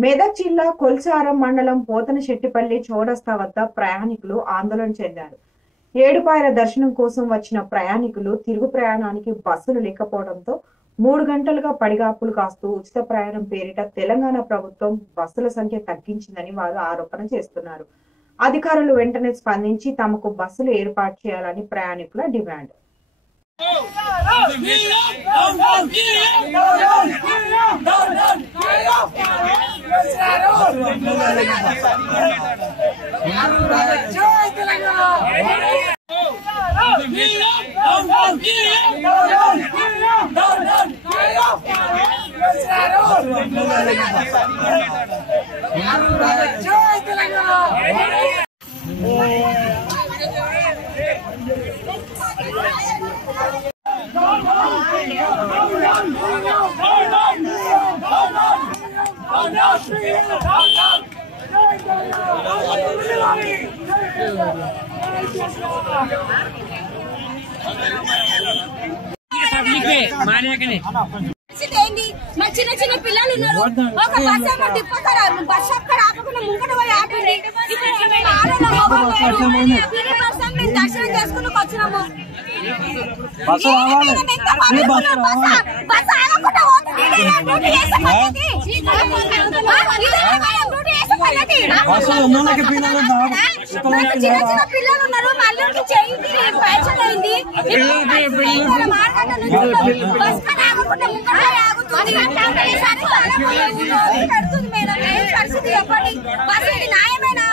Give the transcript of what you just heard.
మెదక్ జిల్లా కొల్చారం మండలం పోతనశెట్టిపల్లి చౌరస్తా వద్ద ప్రయాణికులు ఆందోళన చెందారు. ఏడుపాయల దర్శనం కోసం వచ్చిన ప్రయాణికులు తిరుగు ప్రయాణానికి బస్సులు లేకపోవడంతో 3 గంటలుగా పడిగాపులు కాస్తూ ఉచిత ప్రయాణం పేరిట తెలంగాణ ప్రభుత్వం బస్సుల సంఖ్య తగ్గించిందని వారు ఆరోపణ చేస్తున్నారు. అధికారులు వెంటనే స్పందించి తమకు బస్సులు ఏర్పాటు చేయాలని ప్రయాణికుల డిమాండ్. మా చిన్న చిన్న పిల్లలు ఉన్నారు. ఒక బస్ ఏమో తిప్పుతారా, బస్ అక్కడ ఆపకుండా ముంగట పోయి ఆపండి. దర్శనం చేసుకుని వచ్చినాము. బస్ ఆగకుండా పోతుంది. చిన్న చిన్న పిల్లలు ఉన్నారు. మళ్ళీ చేయింది పైసలైంది. బస్ ఆగకుండా ముంగట ఆగుతుంది. మేడం పరిస్థితి చెప్పండి. బస్ న్యాయమేనా?